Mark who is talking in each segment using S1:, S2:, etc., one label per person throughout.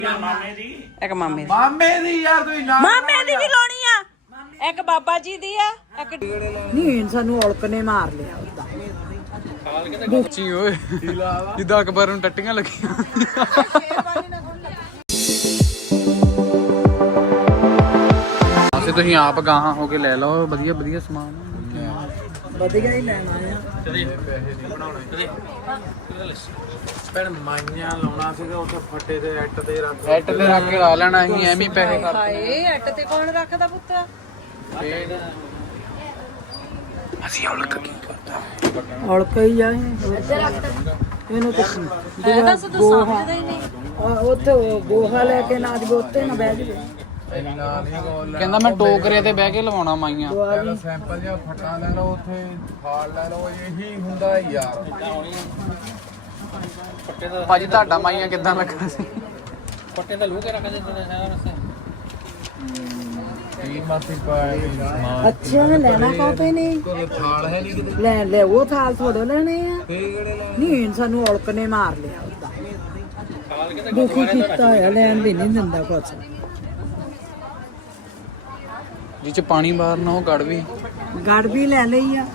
S1: ਇੱਕ ਮਾਮੇ
S2: ਦੀ ਯਾਰ ਤੁਸੀਂ ਨਾ
S1: ਮਾਮੇ ਦੀ ਵੀ ਲਾਉਣੀ ਆ, ਇੱਕ ਬਾਬਾ ਜੀ ਦੀ ਆ, ਇੱਕ
S3: ਨਹੀਂ ਸਾਨੂੰ ਔਲਕ ਨੇ ਮਾਰ ਲਿਆ ਉਦਾਂ
S4: ਬੱਚੀ ਓਏ ਜਿੱਦਾਂ ਅਕਬਰ ਨੂੰ ਟੱਟੀਆਂ ਲੱਗੀਆਂ। ਅਸੀਂ ਤੁਸੀਂ ਆਪ ਗਾਹਾਂ ਹੋ ਕੇ ਲੈ ਲਓ ਵਧੀਆ ਵਧੀਆ ਸਮਾਨ
S3: ਵਧੀਆ ਹੀ ਲੈਣਾ ਆ।
S2: ਭੈਣ ਮਾਈਆਂ ਲਾਉਣਾ ਸੀਗਾ ਉੱਥੇ ਫੱਟੇ ਤੇ ਐਟ ਤੇ ਰੱਖ
S4: ਕੇ ਲਾ ਲੈਣਾ ਅਸੀਂ ਐਵੇਂ ਹੀ ਪੈਸੇ ਕਰ
S1: ਹਾਏ ਅੱਟ ਤੇ ਕੌਣ ਰੱਖਦਾ ਪੁੱਤ?
S4: ਅਸੀਂ ਔਲਕ ਕੀ ਕਰਦਾ
S3: ਔਲਕ ਹੀ ਆ ਇਹਨੂੰ ਤਾਂ
S1: ਦੱਸ ਤੂੰ ਸਮਝਦਾ ਹੀ ਨਹੀਂ।
S3: ਉੱਥੇ ਗੋਹਾ ਲੈ ਕੇ ਨਾ ਅੱਜ ਉੱਤੇ ਨਾ ਬਹਿ ਜਾਵੇ।
S4: ਕਹਿੰਦਾ ਮੈਂ ਟੋਕਰੇ ਤੇ ਬਹਿ ਕੇ ਲਵਾਉਣਾ ਮਾਈਆਂ।
S2: ਸੈਂਪਲ ਜਿਹਾ ਫਟਾ ਲੈ ਲਓ ਉੱਥੇ ਫਾੜ ਲੈ ਲਓ ਇਹੀ ਹੁੰਦਾ ਯਾਰ।
S4: ਭਾਜੀ ਤੁਹਾਡਾ ਮਾਈਆਂ ਕਿੱਦਾਂ ਲੱਗਣਾ ਸੀ?
S5: ਪੱਟੇ ਦਾ ਲੂ ਕੇ ਰੱਖ ਦਿੰਦੇ ਨੇ ਸਾਰਾ ਰਸਤੇ।
S3: ਅੱਛਾ ਲੈਣਾ ਕਾਹਤੇ ਨਹੀਂ
S2: ਥਾਲ ਹੈ ਨਹੀਂ ਕਿਤੇ
S3: ਲੈ ਉਹ ਥਾਲ ਥੋੜੇ ਲੈਣੇ ਆ। ਨਹੀਂ ਸਾਨੂੰ ਔਲਕ ਨੇ ਮਾਰ ਲਿਆ ਉਦਾਂ ਦੁਖੀ ਕੀਤਾ ਹੋਇਆ ਲੈਣ ਦੀ ਨਹੀਂ ਦਿੰਦਾ ਕੁਛ।
S4: ਜਿਹ ਚ ਪਾਣੀ ਬਾਹਰ ਨਾ ਉਹ ਗੜ ਵੀ
S3: ਗੜ ਵੀ ਲੈ ਲਈ ਆ।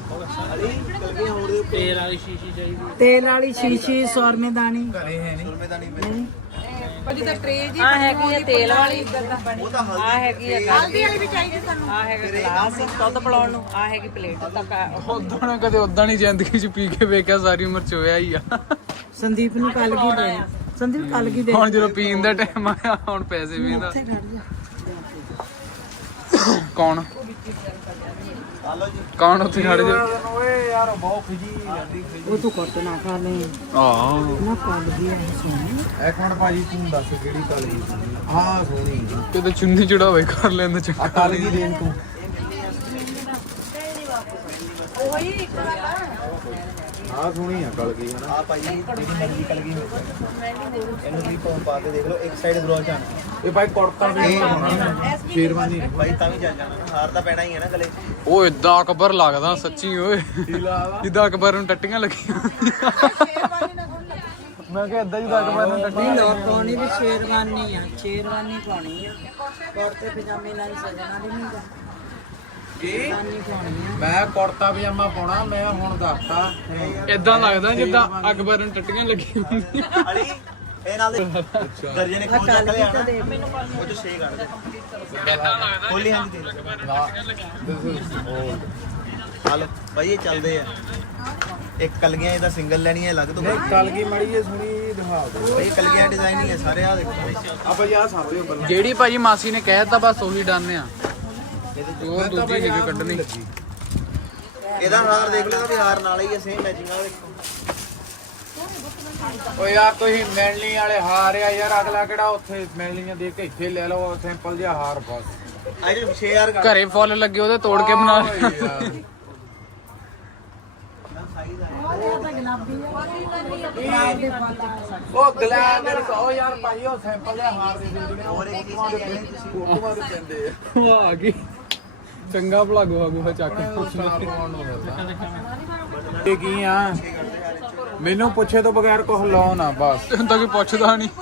S5: ਤੇਲ ਵਾਲੀ ਸ਼ੀਸ਼ੀ ਚਾਹੀਦੀ।
S3: ਤੇਲ ਵਾਲੀ ਸ਼ੀਸ਼ੀ ਸੌਰਮੇਦਾਨੀ
S2: ਘਰੇ ਹੈ ਨਹੀਂ
S1: ਆ ਹੈਗੀ ਆ ਤੇਲ ਵਾਲੀ, ਆ ਹੈਗੀ ਆ ਹਲਦੀ ਵਾਲੀ ਵੀ ਚਾਹੀਦੀ ਸਾਨੂੰ, ਆ ਹੈਗਾ ਗਲਾਸ ਦੁੱਧ ਪਿਲਾਉਣ ਨੂੰ, ਆ ਹੈਗੀ ਪਲੇਟ ਤੱਕ।
S4: ਉਦਾਂ ਕਦੇ ਉਦਾਂ ਨਹੀਂ ਜ਼ਿੰਦਗੀ ਚ ਪੀ ਕੇ ਵੇਖਿਆ, ਸਾਰੀ ਉਮਰ ਚ ਹੋਇਆ ਹੀ ਆ।
S3: ਸੰਦੀਪ ਨੂੰ ਕੱਲ ਕੀ ਦੇ ਸੰਦੀਪ ਕੱਲ ਕੀ ਦੇ
S4: ਹੁਣ ਜਦੋਂ ਪੀਣ ਦਾ ਟਾਈਮ ਆਇਆ ਹੁਣ ਪੈਸੇ ਵੀ ਦਾ
S3: ਉੱਥੇ ਖੜ ਜਾ।
S4: ਕੌਣ ਕੌਣ ਉੱਥੇ ਖੜ ਜਾ।
S2: ਓਏ ਯਾਰ ਬਹੁਤ ਖੁਜੀ ਜਾਂਦੀ
S3: ਉਹ ਤੂੰ ਕੱਟ ਨਾ ਖਾ ਲੈ
S4: ਆਹ
S3: ਨਾ ਕੱਲ ਵੀ ਆ ਸੋਹਣੀ।
S2: ਇੱਕ ਮਿੰਟ ਭਾਜੀ ਤੂੰ ਦੱਸ ਕਿਹੜੀ ਕਲਗੀ ਹਾਂ ਸੋਹਣੀ
S4: ਕਿਤੇ ਚੁੰਨੀ ਚੜਾਵੇ ਕਰ ਲੈਂਦਾ
S2: ਆ
S4: ਚੰਗਾ।
S2: ਕਲਗੀ ਦੇਖ ਤੂੰ ਹਾਂ ਸੋਹਣੀ ਆ ਕਲਗੀ ਹਨਾ ਆ ਭਾਈ ਜਿਹੜੀ ਮਰਜ਼ੀ ਕਲਗੀ ਇਹਨੂੰ ਵੀ ਪਾ ਕੇ ਦੇਖ ਲਓ ਇੱਕ ਸਾਈਡ ਬਰੋਚ ਆ ਇਹ ਭਾਈ ਕੁੜਤਾ ਵੀ ਸ਼ੇਰਵਾਨੀ ਭਾਈ ਤਾਂ ਵੀ ਚੱਲ ਜਾਣਾ ਹਾਰ ਤਾਂ ਪੈਣਾ ਹੀ ਹੈ ਨਾ ਗਲੇ
S4: ਉਹ ਇਦਾਂ ਅਕਬਰ ਲੱਗਦਾ ਸੱਚੀ ਓਏ ਜਿੱਦਾਂ ਅਕਬਰ ਨੂੰ ਟੱਟੀਆਂ ਲੱਗੀਆਂ। ਮੈਂ ਕਿਹਾ ਇਦਾਂ ਜਿੱਦਾਂ ਅਕਬਰ ਨੂੰ ਟੱਟੀਆਂ
S3: ਲੋਕ ਪਾਉਣੀ ਵੀ ਸ਼ੇਰਵਾਨੀ ਆ, ਸ਼ੇਰਵਾਨੀ ਪਾਉਣੀ ਆ। ਕੁੜਤੇ ਪਜਾਮੇ ਨਾਲ ਸਜਣਾ ਨਹੀਂ ਹੁੰਦਾ। ਸ਼ੇਰਵਾਨੀ ਪਾਉਣੀ ਆ।
S2: ਮੈਂ ਕੁੜਤਾ ਪਜਾਮਾ ਪਾਉਣਾ ਮੈਂ ਹੁਣ ਦੱਸਤਾ
S4: ਇਦਾਂ ਲੱਗਦਾ ਜਿੱਦਾਂ ਅਕਬਰ ਨੂੰ ਟੱਟੀਆਂ ਲੱਗੀਆਂ ਹੁੰਦੀਆਂ।
S6: ਅਲੀ ਇਹ ਨਾਲ ਦੇ ਦਰਜੇ ਨੇ ਕੋਲ ਚੱਕ ਲਿਆ ਨਾ ਉਹ ਚ 6 ਕੱਢ ਦੇ
S4: ਇਦਾਂ ਲੱਗਦਾ
S6: ਖੋਲੀ ਹਾਂ ਜੀ ਹਲ ਭਾਈ ਇਹ ਚੱਲਦੇ ਆ ਇੱਕ ਕਲਗੀਆਂ ਇਹਦਾ ਸਿੰਗਲ ਲੈਣੀ ਹੈ ਅਲੱਗ ਤੋਂ
S2: ਕਲਗੀ ਮੜੀ ਜੇ ਸੁਣੀ ਦਿਖਾ ਦਿਓ
S6: ਭਾਈ ਕਲਗੀਆਂ ਡਿਜ਼ਾਈਨ ਹੀ ਹੈ ਸਾਰੇ ਆ ਦੇਖੋ
S2: ਆ ਭਾਈ ਆ ਸਾਹਮਣੇ ਬੱਲਾ
S4: ਜਿਹੜੀ ਭਾਜੀ ਮਾਸੀ ਨੇ ਕਹਿਤਾ ਬਸ ਉਹੀ ਡਾਨੇ ਆ। ਉਹ ਦੂਜੀ ਨਹੀਂ ਕੱਢਣੀ।
S6: ਇਹਦਾ ਹਾਰ ਦੇਖ ਲਓ ਵੀ ਹਾਰ ਨਾਲ ਹੀ ਹੈ ਸੇਮ ਮੈਚਿੰਗ ਆ ਦੇਖੋ
S2: ਓ ਯਾਰ ਤੁਸੀਂ ਮੈਲਣੀ ਵਾਲੇ ਹਾਰ ਆ ਯਾਰ ਅਗਲਾ ਕਿਹੜਾ ਉੱਥੇ ਮੈਲਣੀਆਂ ਦੇ ਕੇ ਇੱਥੇ ਲੈ ਲਓ ਸਿੰਪਲ ਜਿਹਾ ਹਾਰ ਬਸ
S6: ਆ ਜਿਹੜੇ 6000 ਕੱਢ
S4: ਘਰੇ ਫੁੱਲ ਲੱਗੇ ਉਹਦੇ ਤੋੜ ਕੇ ਬਣਾ
S2: ਓਏ ਯਾਰ ਉਹ ਗਲੈਮਰ ਕਹੋ ਯਾਰ ਭਾਈ ਉਹ ਸਿੰਪਲ ਜਿਹਾ ਹਾਰ ਦੇ ਦਿੰਦੀ
S6: ਹੋਰ ਇੱਕ ਚੀਜ਼
S2: ਫੋਟੋਆਂ ਦੇ ਪੈਂਦੇ ਆ
S4: ਉਹ ਆ ਗਈ ਚੰਗਾ ਭਲਾ ਗੋਹਾ ਗੋਹਾ ਚੱਕ।
S2: ਇਹ ਕੀ ਆ ਮੈਨੂੰ ਪੁੱਛੇ ਤੋਂ ਬਗੈਰ ਕੁਝ ਲਾਓ ਨਾ ਬਸ
S4: ਹੁਣ ਤਾਂ ਕੋਈ ਪੁੱਛਦਾ ਨਹੀਂ।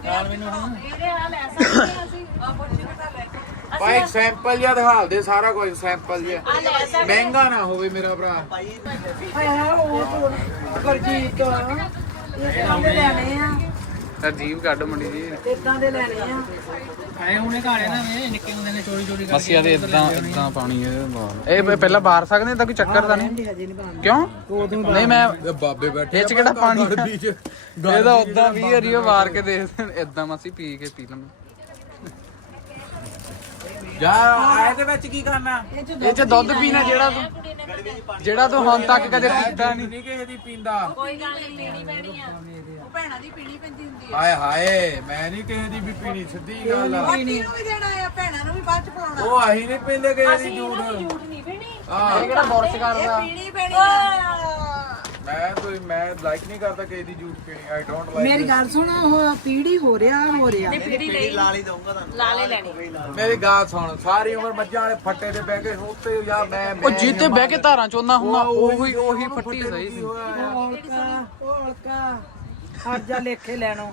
S2: ਭਾਈ ਸੈਂਪਲ ਜਿਹਾ ਦਿਖਾ ਦੇ ਸਾਰਾ ਕੁਝ ਸੈਂਪਲ ਜਿਹਾ ਮਹਿੰਗਾ ਨਾ ਹੋਵੇ ਮੇਰਾ ਭਰਾ
S3: ਗੁਰਜੀਤ ਇਦਾਂ ਦੇ ਲੈਣੇ ਆ,
S4: ਤਰਜੀਬ ਕੱਢ ਮੁੰਡੀ ਜੀ।
S3: ਇਦਾਂ ਦੇ ਲੈਣੇ ਆ।
S5: ਆਏ ਹੁਣੇ ਘਾੜੇ ਨਾ ਵੇ ਨਿੱਕੇ ਹੁੰਦੇ ਨੇ ਚੋਰੀ ਚੋਰੀ ਕਰਕੇ
S4: ਮਸੀਆ ਦੇ ਇਦਾਂ ਪਾਣੀ ਇਹ ਪਹਿਲਾਂ ਬਾਹਰ ਸਕਦੇ ਤਾਂ ਕੋਈ ਚੱਕਰ ਤਾਂ ਨਹੀਂ
S3: ਹਜੇ ਨਹੀਂ ਬਣਾਉਣਾ।
S4: ਕਿਉਂ ਨਹੀਂ ਮੈਂ
S2: ਬਾਬੇ ਬੈਠੇ
S4: ਇਹ ਚ ਕਿਹੜਾ ਪਾਣੀ ਇਹਦਾ ਉਦਾਂ 20 ਵਾਰੀ ਵਾਰ ਕੇ ਦੇਖਦੇ ਇਦਾਂ ਮਸੀ ਪੀ ਕੇ ਪੀ ਲਵਾਂ।
S2: ਯਾਰ ਇਹਦੇ ਵਿੱਚ ਕੀ ਕਰਨਾ
S4: ਇਹ ਚ ਦੁੱਧ ਪੀਣਾ ਜਿਹੜਾ ਤੂੰ ਹੁਣ ਤੱਕ ਕਦੇ ਪੀਤਾ ਨਹੀਂ।
S2: ਨਹੀਂ ਕਿਸੇ ਦੀ ਪੀਂਦਾ
S1: ਕੋਈ ਗੱਲ ਨਹੀਂ ਪੀਣੀ ਪੈਣੀ ਆ, ਉਹ ਭੈਣਾਂ ਦੀ ਪੀਣੀ ਪੈਂਦੀ ਹੁੰਦੀ ਆ।
S2: ਹਾਏ ਹਾਏ ਮੈਂ ਨਹੀਂ ਕਿਸੇ ਦੀ ਵੀ ਪੀਣੀ ਸਿੱਧੀ ਗੱਲ ਆ
S1: ਵੋਟੀ ਨੂੰ ਵੀ ਦੇਣਾ ਆ, ਭੈਣਾਂ ਨੂੰ ਵੀ ਬਾਅਦ ਚ ਪਿਲਾਉਣਾ।
S2: ਉਹ ਅਸੀਂ ਨਹੀਂ ਪੀਂਦੇ ਕਿਸੇ ਦੀ ਝੂਠ
S1: ਝੂਠ ਨਹੀਂ ਪੀਣੀ,
S2: ਹਾਂ
S4: ਇਹ ਕਿਹੜਾ ਬੁਰਸ਼ ਕਰਦਾ।
S1: ਪੀਣੀ ਪੈਣੀ ਆ।
S2: ਮੈਂ ਲਾਈਕ ਨਹੀਂ ਕਰਦਾ ਕਿਸੇ ਦੀ ਝੂਠ ਪੀਣੀ ਆਈ ਡੋਂਟ ਲਾਈਕ
S3: ਮੇਰੀ ਗੱਲ ਸੁਣ ਉਹ ਪੀੜੀ ਹੋ ਰਿਹਾ
S1: ਪੀੜੀ ਲਈ
S6: ਲਾਲ ਹੀ ਦਊਂਗਾ ਤੁਹਾਨੂੰ
S1: ਲਾਲੇ ਲੈਣੀ।
S2: ਮੇਰੀ ਗੱਲ ਸੁਣ ਸਾਰੀ ਉਮਰ ਮੱਝਾਂ ਵਾਲੇ ਫੱਟੇ ਤੇ ਬਹਿ ਕੇ ਉੱਤੇ ਯਾਰ ਮੈਂ
S4: ਉਹ ਜਿੱਤੇ ਬਹਿ ਕੇ ਧਾਰਾਂ ਚੋਂਦਾ ਹੁੰਦਾ ਉਹੀ ਫੱਟੀ ਸਹੀ ਸੀ।
S3: ਔਲਕਾ ਹਟ ਜਾ ਲੇਖੇ ਲੈਣੋ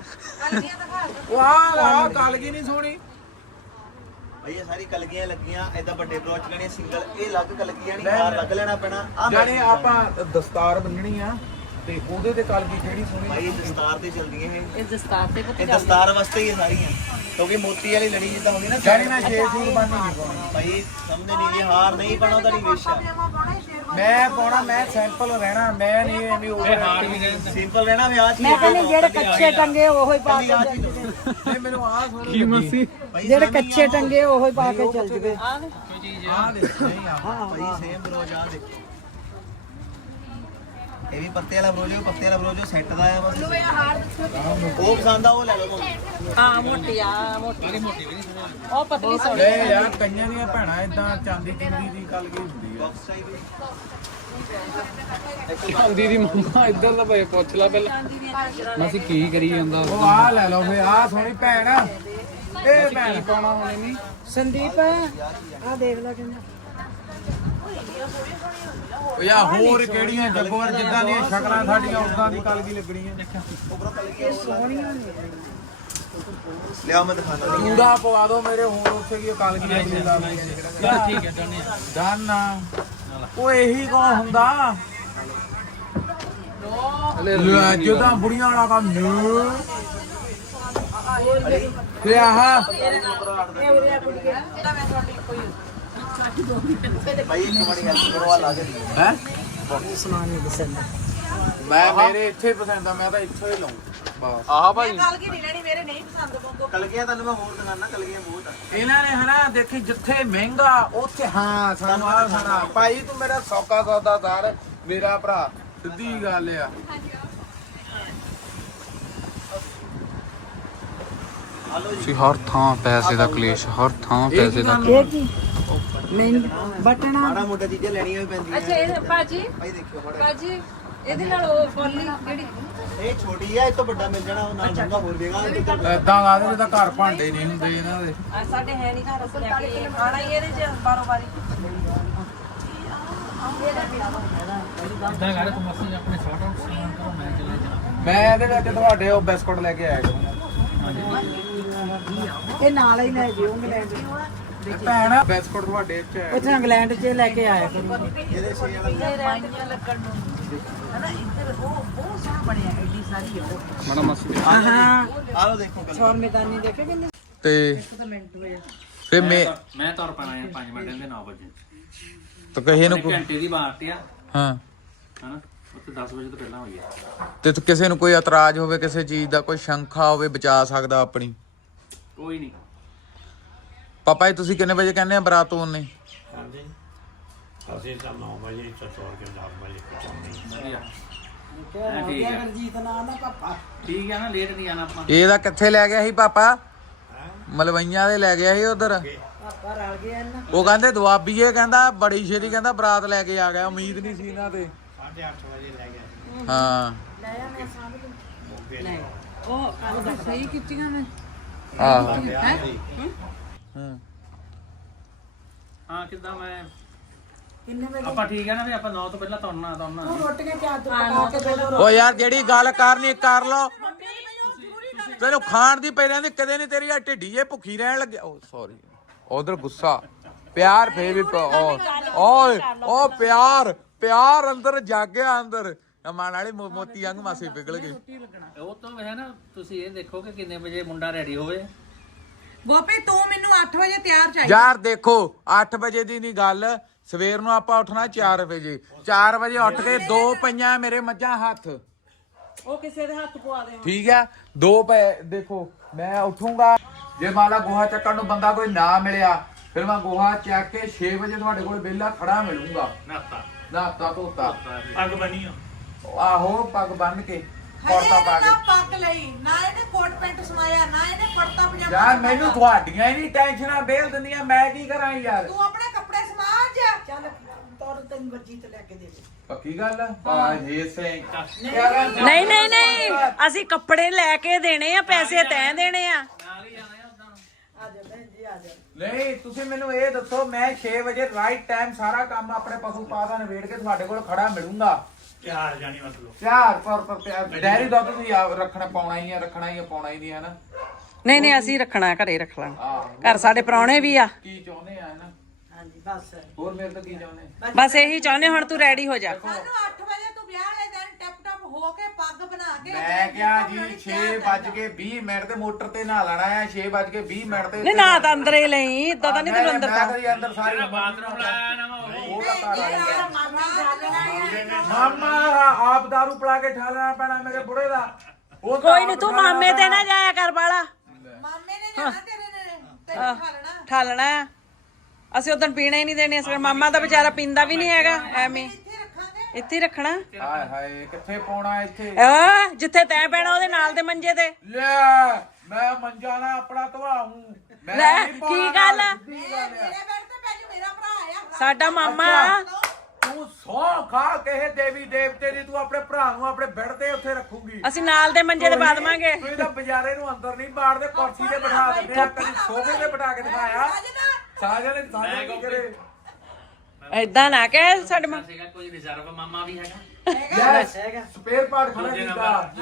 S2: ਵਾਹ ਕਲਗੀ ਨਹੀਂ ਸੋਹਣੀ
S6: ਭਾਈ ਇਹ ਸਾਰੀ ਕਲਗੀਆਂ ਲੱਗੀਆਂ ਏਦਾਂ ਵੱਡੇ ਬਰੋਚ ਲੈਣੇ ਸਿੰਗਲ ਇਹ ਅਲੱਗ ਕਲਗੀਆਂ ਨਹੀਂ ਹਾਰ ਲੱਗ ਲੈਣਾ ਪੈਣਾ
S2: ਜਾਨੇ ਆਪਾਂ ਦਸਤਾਰ ਬੰਨਣੀ ਆ ਤੇ ਉਹਦੇ ਤੇ ਕਲਗੀ ਕਿਹੜੀ ਸੋਹਣੀ
S6: ਭਾਈ ਇਹ ਦਸਤਾਰ ਤੇ ਚੱਲਦੀਆਂ
S1: ਇਹ ਦਸਤਾਰ ਤੇ
S6: ਇਹ ਦਸਤਾਰ ਵਾਸਤੇ ਹੀ ਇਹ ਸਾਰੀਆਂ ਕਿਉਂਕਿ ਮੋਤੀ ਵਾਲੀ ਲੜੀ ਜਿੱਦਾਂ ਹੁੰਦੀ ਨਾ
S2: ਜਾਨੀ ਮੈਂ 6 ਸੂਟ ਬੰਨ ਨਹੀਂ ਪਾਉਣਾ
S6: ਭਾਈ ਸਮਝਦੇ ਨਹੀਂ ਜੀ ਹਾਰ ਨਹੀਂ ਪਾਉਣਾ ਤਾਂ ਨਹੀਂ ਵੇਸ਼
S2: ਮੈਂ ਪਾਉਣਾ ਮੈਂ ਸਿੰਪਲ ਰਹਿਣਾ ਮੈਂ ਨਹੀਂ ਐਵੇਂ
S5: ਹਾਰ ਵੀ ਗਏ
S6: ਸਿੰਪਲ ਰਹਿਣਾ ਵੀ ਆ ਚੀਜ਼
S3: ਮੈਂ ਕਹਿੰਦੀ ਜਿਹੜੇ ਕੱਚੇ ਟੰਗੇ ਉਹੋ ਹੀ ਪਾ ਕੇ
S2: ਨਹੀਂ ਮੈਨੂੰ ਆਹ ਸੋਹਣੀ
S4: ਕੀ ਮਸੀ
S3: ਜਿਹੜੇ ਕੱਚੇ ਟੰਗੇ ਉਹੋ ਹੀ ਪਾ ਕੇ ਚੱਲ ਜਵੇ
S2: ਆਹ ਦੇਖ ਨਹੀਂ ਆ
S6: ਭਾਈ ਸੇਮ ਬਰੋਜ ਆ ਦੇਖੋ ਇਹ ਵੀ ਪੱਤੇ ਵਾਲਾ ਬਰੋਜ ਉਹ ਪੱਤੇ ਵਾਲਾ ਬਰੋਜ ਸੈੱਟ ਦਾ ਆ ਬਸ ਉਹ ਪਸੰਦ ਆ ਉਹ ਲੈ ਲਓ ਤੁਹਾਨੂੰ
S1: ਹਾਂ ਮੋਟੀ ਆ ਮੋਟੀ ਉਹ ਪਤਲੀ ਸੋਹਣੀ
S2: ਲੈ ਯਾਰ ਕਈਆਂ ਦੀਆਂ ਭੈਣਾਂ ਇਦਾਂ ਚਾਂਦੀ ਚੁੰਦੀ ਦੀ ਕਲਗੀ ਹੁੰਦੀ ਆ
S6: ਬਾਕਸ ਟਾਈਪ
S4: ਚਾਂਦੀ ਦੀ ਮੰਮਾ ਇੱਧਰ ਦਾ ਪਏ ਪੁੱਛ ਲੈ ਪਹਿਲਾਂ ਮਸੀ ਕੀ ਕਰੀ ਜਾਂਦਾ
S2: ਉਹ ਆਹ ਲੈ ਲਓ ਫੇ ਆਹ ਸੋਹਣੀ ਭੈਣ ਇਹ ਭੈਣ
S4: ਪਾਉਣਾ ਹੁਣ ਨਹੀਂ
S3: ਸੰਦੀਪ ਆ ਦੇਖ ਲੈ ਕਹਿੰਦਾ
S2: ਉਹ ਯਾ ਹੋਰ ਕਿਹੜੀਆਂ ਜੱਗੋਰ ਜਿੱਦਾਂ ਦੀਆਂ ਸ਼ਕਲਾਂ ਸਾਡੀਆਂ ਉਦਾਂ ਦੀ ਕਲਗੀ ਲੱਗਣੀ ਆ
S6: ਲਿਆ ਮੈਂ ਦਿਖਾਣਾ
S2: ਚੂੜਾ ਪਵਾ ਦਿਓ ਮੇਰੇ ਹੋਰ ਉੱਥੇ ਕੀ ਕਲਗੀ ਅਗਲੀ ਲਾ ਲਈ
S5: ਠੀਕ ਹੈ ਡਨ
S2: ਡਨ ਉਹ ਇਹੀ ਕੌਣ ਹੁੰਦਾ ਲੈ ਜਦੋਂ ਬੁੜੀਆਂ ਵਾਲਾ ਕੰਮ ਨੂੰ ਤੇ ਆਹ
S6: ਭਾਈ ਇੱਕ ਬੜੀ ਗੱਲ ਕਰਵਾ ਲਾ ਕੇ
S2: ਹੈ
S3: ਸਮਾਨ ਨਹੀਂ ਪਸੰਦ
S2: ਮੈਂ ਮੇਰੇ ਇੱਥੇ ਪਸੰਦ ਆ ਮੈਂ ਤਾਂ ਇੱਥੋਂ ਹੀ ਲਊਂ ਬਸ
S4: ਆਹ ਭਾਈ
S6: ਕਲਗੀਆਂ ਤੁਹਾਨੂੰ ਮੈਂ ਹੋਰ ਦਿਖਾਣਾ ਕਲਗੀਆਂ ਬਹੁਤ ਆ
S2: ਇਹਨਾਂ ਨੇ ਹਨਾ ਦੇਖੀ ਜਿੱਥੇ ਮਹਿੰਗਾ ਉੱਥੇ ਹਾਂ ਸਾਨੂੰ ਆ ਸਾਡਾ ਭਾਈ ਤੂੰ ਮੇਰਾ ਸੌਕਾ ਸੌਦਾਦਾਰ ਮੇਰਾ ਭਰਾ ਸਿੱਧੀ ਗੱਲ ਆ
S4: ਸੀ ਹਰ ਥਾਂ ਪੈਸੇ ਦਾ ਕਲੇਸ਼ ਹਰ ਥਾਂ ਪੈਸੇ ਦਾ
S3: ਇਹ ਕੀ ਨਹੀਂ ਬਟਨਾ
S6: ਮਾੜਾ ਮੋਟਾ ਚੀਜ਼ਾਂ ਲੈਣੀਆਂ ਵੀ ਪੈਂਦੀਆਂ
S1: ਅੱਛਾ ਇਹ ਭਾਜੀ
S6: ਭਾਈ ਦੇਖਿਓ ਮਾੜਾ
S1: ਭਾਜੀ ਇਹਦੇ ਨਾਲ ਉਹ ਕੋਲੀ ਜਿਹੜੀ
S6: ਇਹ ਛੋਟੀ ਆ ਇਹ ਤੋਂ ਵੱਡਾ ਮਿਲ ਜਾਣਾ ਉਹ ਨਾਲ ਡੂੰਘਾ ਹੋਰ ਦੇਗਾ
S2: ਏਦਾਂ ਲਾਦੇ ਜਿੱਦਾਂ ਘਰ ਭਾਂਡੇ ਨਹੀਂ ਹੁੰਦੇ ਇਹਨਾਂ ਦੇ
S1: ਆ ਸਾਡੇ ਹੈ ਨਹੀਂ ਘਰ ਅਸੀਂ ਲੈ ਕੇ ਖਾਣਾ ਹੀ ਇਹਦੇ ਚ ਬਾਰੋ ਬਾਰੀ
S5: ਇਦਾਂ ਕਰ ਤੂੰ ਮਸੀ ਆਪਣੇ ਸ਼ਾਰਟ ਆਊਟ ਸਮਾਨ ਕਰੋ ਮੈਂ ਚਲੇ ਜਾਣਾ
S2: ਮੈਂ ਇਹਦੇ ਵਿੱਚ ਤੁਹਾਡੇ ਉਹ ਬਿਸਕੁਟ ਲੈ ਕੇ ਆਇਆ ਕਰੂੰਗਾ
S3: ਇਹ ਨਾਲ ਹੀ ਲੈ ਜਿਓ ਇੰਗਲੈਂਡ
S2: ਭੈਣ ਬਿਸਕੁਟ ਤੁਹਾਡੇ ਚ ਹੈ
S3: ਉੱਥੇ ਇੰਗਲੈਂਡ 'ਚ ਲੈ ਕੇ ਆਇਆ ਕਰੂੰ
S6: ਇਹਦੇ ਛੇ ਵਾਲਾ
S1: ਲੱਗਣ ਨੂੰ ਹਨਾ ਇੱਧਰ ਉਹ ਸੋਹਣਾ ਬਣਿਆ ਐਡੀ ਸਾਰੀ ਉਹ
S4: ਮੜਾ ਮਸੀ
S3: ਹਾਂ
S6: ਆ ਲਓ ਦੇਖੋ ਕਲਗੀ
S3: ਛੋਰ ਮੈਦਾਨੀ ਦੇਖੇ ਕਿੰਨੇ
S4: ਤੇ ਫੇ
S5: ਮੈਂ ਤੁਰ ਪੈਣਾ ਹੈ 5 ਮਿੰਟ ਦੇ 9 ਵਜੇ
S4: ਤਾਂ ਕਹੇ ਨੂੰ
S5: ਘੰਟੇ ਦੀ ਬਾਤ ਆ
S4: ਹਾਂ
S5: ਹਨਾ ਉੱਥੇ 10 ਵਜੇ ਤੋਂ ਪਹਿਲਾਂ ਹੋਈ ਹੈ
S4: ਤੇ ਕਿਸੇ ਨੂੰ ਕੋਈ ਇਤਰਾਜ਼ ਹੋਵੇ ਕਿਸੇ ਚੀਜ਼ ਦਾ ਕੋਈ ਸ਼ੰਕਾ ਹੋਵੇ ਬਚਾ ਸਕਦਾ ਆਪਣੀ
S5: ਕੋਈ ਨਹੀਂ
S4: ਪਾਪਾ ਜੀ ਤੁਸੀਂ ਕਿੰਨੇ ਵਜੇ ਕਹਿੰਦੇ ਆ ਬਰਾਤ ਹੋਣੇ
S7: ਹਾਂਜੀ ਅਸੀਂ ਤਾਂ 9 ਵਜੇ ਚਤੌਰ ਕੇ 10 ਵਜੇ ਪਹੁੰਚਾਂਗੇ
S5: ਵਧੀਆ ਠੀਕ ਹੈ
S3: ਜੀਤ ਨਾ ਨਾ ਪਾਪਾ
S5: ਠੀਕ ਹੈ ਨਾ ਲੇਟ ਨਹੀਂ ਆਣਾ ਆਪਾਂ
S4: ਇਹਦਾ ਕਿੱਥੇ ਲੈ ਗਿਆ ਸੀ ਪਾਪਾ ਮਲਵਈਆਂ ਦੇ ਲੈ ਗਿਆ ਸੀ ਉਧਰ
S3: ਪਾਪਾ ਰਲ ਗਏ ਇਹਨਾਂ
S4: ਉਹ ਕਹਿੰਦੇ ਦੁਆਬੀਏ ਕਹਿੰਦਾ ਬੜੀ ਛੇਤੀ ਕਹਿੰਦਾ ਬਰਾਤ ਲੈ ਕੇ ਆ ਗਿਆ ਉਮੀਦ ਨਹੀਂ ਸੀ ਇਹਨਾਂ ਤੇ
S7: 8:30 ਵਜੇ ਲੈ ਗਿਆ
S4: ਹਾਂ
S1: ਉਹ ਸਹੀ ਕੀਤੀਆਂ ਨੇ
S4: ਆਹ
S1: ਹੈ
S4: ਹਾਂ
S5: ਹਾਂ ਕਿੱਦਾਂ ਮੈਂ
S3: ਕਿੰਨੇ ਵਜੇ
S5: ਆਪਾਂ ਠੀਕ ਹੈ ਨਾ ਵੀ ਆਪਾਂ 9 ਤੋਂ ਪਹਿਲਾਂ ਤੁਰਨਾ
S3: ਰੋਟੀਆਂ ਚਾਰ ਤੋਂ ਪਕਾ ਕੇ ਦੇ ਦੋ
S4: ਓ ਯਾਰ ਜਿਹੜੀ ਗੱਲ ਕਰਨੀ ਕਰ ਲੋ ਤੈਨੂੰ ਖਾਣ ਦੀ ਪਈ ਰਹਿੰਦੀ ਕਦੇ ਨਹੀਂ ਤੇਰੀ ਆ ਢਿੱਡੀ ਜੇ ਭੁੱਖੀ ਰਹਿਣ ਲੱਗਿਆ ਓ ਸੌਰੀ ਉਧਰ ਗੁੱਸਾ ਪਿਆਰ ਫੇਰ ਵੀ ਓਏ ਓ ਪਿਆਰ ਪਿਆਰ ਅੰਦਰ ਜਾਗਿਆ ਅੰਦਰ ਮਾਣ ਵਾਲੇ ਮੋਤੀ ਵਾਂਗ ਮਾਸੇ ਪਿਘਲ ਗਏ
S5: ਉਹ ਤੋਂ ਹੈ ਨਾ ਤੁਸੀਂ ਇਹ ਦੇਖੋ ਕਿ ਕਿੰਨੇ ਵਜੇ ਮੁੰਡਾ ਰੈਡੀ ਹੋਵੇ
S3: ਗੋਪੀ ਤੂੰ ਮੈਨੂੰ 8 ਵਜੇ ਤਿਆਰ ਚਾਹੀਦਾ
S4: ਯਾਰ ਦੇਖੋ 8 ਵਜੇ ਦੀ ਨਹੀਂ ਗੱਲ ਸਵੇਰ ਨੂੰ ਆਪਾਂ ਉੱਠਣਾ 4 ਵਜੇ 4 ਵਜੇ ਉੱਠ ਕੇ 2 ਪਈਆਂ ਮੇਰੇ ਮੱਝਾਂ ਹੱਥ
S3: ਉਹ ਕਿਸੇ ਦੇ ਹੱਥ ਪਵਾ ਦੇ
S4: ਠੀਕ ਹੈ 2 ਪੈ ਦੇਖੋ ਮੈਂ ਉੱਠੂਗਾ ਜੇ ਮਾਲਾ ਗੋਹਾ ਚੱਕਣ ਨੂੰ ਬੰਦਾ ਕੋਈ ਨਾ ਮਿਲਿਆ ਫਿਰ ਮੈਂ ਗੋਹਾ ਚੱਕ ਕੇ 6 ਵਜੇ ਤੁਹਾਡੇ ਕੋਲ ਵਿਹਲਾ ਖੜਾ ਮਿਲੂੰਗਾ ਨਾਤਾ ਧੋਤਾ
S7: ਅੱਗ ਬਣੀ ਆ
S4: ਆਹੋ ਪੱਗ ਬੰਨ ਕੇ ਕੁੜਤਾ ਪਾ ਕੇ
S3: ਪੱਕ ਲਈ ਨਾ ਇਹਨੇ ਕੋਟ ਪੈਂਟ ਸਮਾਇਆ ਨਾ ਇਹਨੇ ਕੁੜਤਾ ਪਜਾਮਾ
S4: ਯਾਰ ਮੈਨੂੰ ਤੁਹਾਡੀਆਂ ਹੀ ਨਹੀਂ ਟੈਨਸ਼ਨਾਂ ਬੇਲ ਦਿੰਦੀਆਂ ਮੈਂ ਕੀ ਕਰਾਂ ਯਾਰ
S3: ਤੂੰ ਆਪਣੇ ਕੱਪੜੇ ਸਮਾਜ ਚੱਲ ਤੋਰ ਤੈਨੂੰ ਵਰਜੀ ਤੇ ਲੈ ਕੇ ਦੇ ਦੇ
S4: ਪੱਕੀ ਗੱਲ ਆ ਜੇ ਸੇ
S1: ਨਹੀਂ ਨਹੀਂ ਨਹੀਂ ਅਸੀਂ ਕੱਪੜੇ ਲੈ ਕੇ ਦੇਣੇ ਆ ਪੈਸੇ ਤੈਂ ਦੇਣੇ ਆ
S3: ਆ ਜਾ ਭੈਣ ਜੀ ਆ ਜਾ
S4: ਨਹੀਂ ਤੁਸੀਂ ਮੈਨੂੰ ਇਹ ਦੱਸੋ ਮੈਂ 6 ਵਜੇ ਰਾਈਟ ਟਾਈਮ ਸਾਰਾ ਕੰਮ ਆਪਣੇ ਪਸ਼ੂ ਪਾਦਾ ਨਵੇੜ ਕੇ ਤੁਹਾਡੇ ਕੋਲ ਖੜਾ ਮਿਲੂੰਗਾ
S7: 4 ਜਾਨੀ ਮਤਲਬ
S4: 400 ਰੁਪਏ ਡੈਰੀ ਦੁੱਧ ਤੁਸੀਂ ਆਪ ਰੱਖਣਾ ਪਾਉਣਾ ਹੀ ਆ ਪਾਉਣਾ ਹੀ ਨਹੀਂ ਹੈ ਨਾ।
S1: ਨਹੀਂ ਅਸੀਂ ਰੱਖਣਾ ਘਰੇ ਰੱਖ ਲਾਂਗੇ ਘਰ ਸਾਡੇ ਪ੍ਰਾਹੁਣੇ ਵੀ ਆ
S4: ਕੀ ਚਾਹੁੰਦੇ ਆ ਨਾ
S3: ਹਾਂਜੀ ਬਸ
S4: ਹੋਰ ਮੇਰੇ ਤੋਂ ਕੀ ਚਾਹੁੰਦੇ
S1: ਬਸ ਇਹੀ ਚਾਹੁੰਦੇ ਹੁਣ ਤੂੰ ਰੈਡੀ ਹੋ ਜਾ
S3: ਸਾਨੂੰ 8 ਵਜੇ ਤੂੰ ਵਿਆਹ ਵਾਲੇ ਦਿਨ ਟਿਪ ਟਪ ਹੋ ਕੇ ਪੱਗ ਬਣਾ ਕੇ
S4: ਮੈਂ ਕਿਹਾ ਜੀ 6:20 ਤੇ ਮੋਟਰ ਤੇ ਨਹਾ ਲੈਣਾ ਆ 6:20 ਤੇ
S1: ਨਹੀਂ ਨਾ ਤਾਂ ਅੰਦਰ ਹੀ ਲਈ ਇਦਾਂ ਤਾਂ ਨਹੀਂ ਤੈਨੂੰ ਅੰਦਰ ਤਾਂ
S4: ਮੈਂ ਅੰਦਰ ਸਾਰੀ
S7: ਬਾਥਰੂਮ ਲਾਇਆ ਨਾ
S4: ਉਹ ਤਾਂ ਘਰ ਆ ਮਾਮਾ ਆਪ ਦਾਰੂ ਪਲਾ ਕੇ ਠਾਲਣਾ ਪੈਣਾ ਮੇਰੇ ਬੁੜੇ ਦਾ ਉਹ ਤਾਂ
S1: ਕੋਈ ਨਹੀਂ ਤੂੰ ਮਾਮੇ ਤੇ ਨਾ ਜਾਇਆ ਕਰ ਬਾਲਾ
S3: ਮਾਮੇ ਨੇ ਜਾਣਾ ਤੈਨੂੰ ਖਾਲਣਾ
S1: ਠਾਲਣਾ ਆ ਅਸੀਂ ਉਦੋਂ ਪੀਣਾ ਹੀ ਨਹੀਂ ਦੇਣੇ ਇਸ ਮਾਮਾ ਦਾ ਵਿਚਾਰਾ ਪੀਂਦਾ ਵੀ ਨਹੀਂ ਹੈਗਾ ਐਵੇਂ
S3: ਇੱਥੇ ਰੱਖਾਂਗੇ
S1: ਇੱਥੇ ਹੀ ਰੱਖਣਾ
S4: ਹਾਏ ਹਾਏ ਕਿੱਥੇ ਪਾਉਣਾ ਇੱਥੇ
S1: ਆ ਜਿੱਥੇ ਤੈਂ ਪੈਣਾ ਉਹਦੇ ਨਾਲ ਦੇ ਮੰਜੇ ਤੇ
S4: ਲੈ ਮੈਂ ਮੰਜਾ ਨਾ ਆਪਣਾ ਧਵਾਉਂ ਮੈਂ
S1: ਲੈ,
S4: ਨਹੀਂ ਪਾਉਣਾ
S1: ਕੀ ਗੱਲ ਆ?
S4: ਸਿੱਧੀ ਗੱਲ ਆ।
S3: ਮੇਰੇ ਬੈਠ ਤੇ ਪੈਜੂ ਮੇਰਾ ਭਰਾ ਆ
S1: ਸਾਡਾ ਮਾਮਾ
S4: ਤੂੰ ਸੌ ਖਾ ਕਿਸੇ ਦੇਵੀ ਦੇਵਤੇ ਦੀ ਤੂੰ ਆਪਣੇ ਭਰਾ ਨੂੰ ਆਪਣੇ ਬੈੱਡ ਤੇ ਉੱਥੇ ਰੱਖੂਗੀ
S1: ਅਸੀਂ ਨਾਲ ਦੇ ਮੰਜੇ ਤੇ ਪਾ ਦੇਵਾਂਗੇ
S4: ਤੂੰ ਇਹਦਾ ਬਾਜ਼ਾਰੇ ਨੂੰ ਅੰਦਰ ਨਹੀਂ ਬਾੜਦੇ ਕੁਰਸੀ ਤੇ ਬਿਠਾ ਦਿੰਦੇ ਆ ਕਦੀ ਸੋਫੇ ਤੇ ਬਿਠਾ ਕੇ ਦਿਖਾਇਆ ਸਾਜਾ ਕੀ ਕਰੇ
S1: ਏਦਾਂ ਨਾ ਕਹਿ ਸਾਡੇ ਮਾਂ
S5: ਸੀਗਾ ਕੋਈ ਰਿਜ਼ਰਵ ਮਾਮਾ ਵੀ ਹੈਗਾ
S4: ਯੈਸ ਸਪੇਅਰ ਪਾਰਟ ਖੜਾ ਕੀਤਾ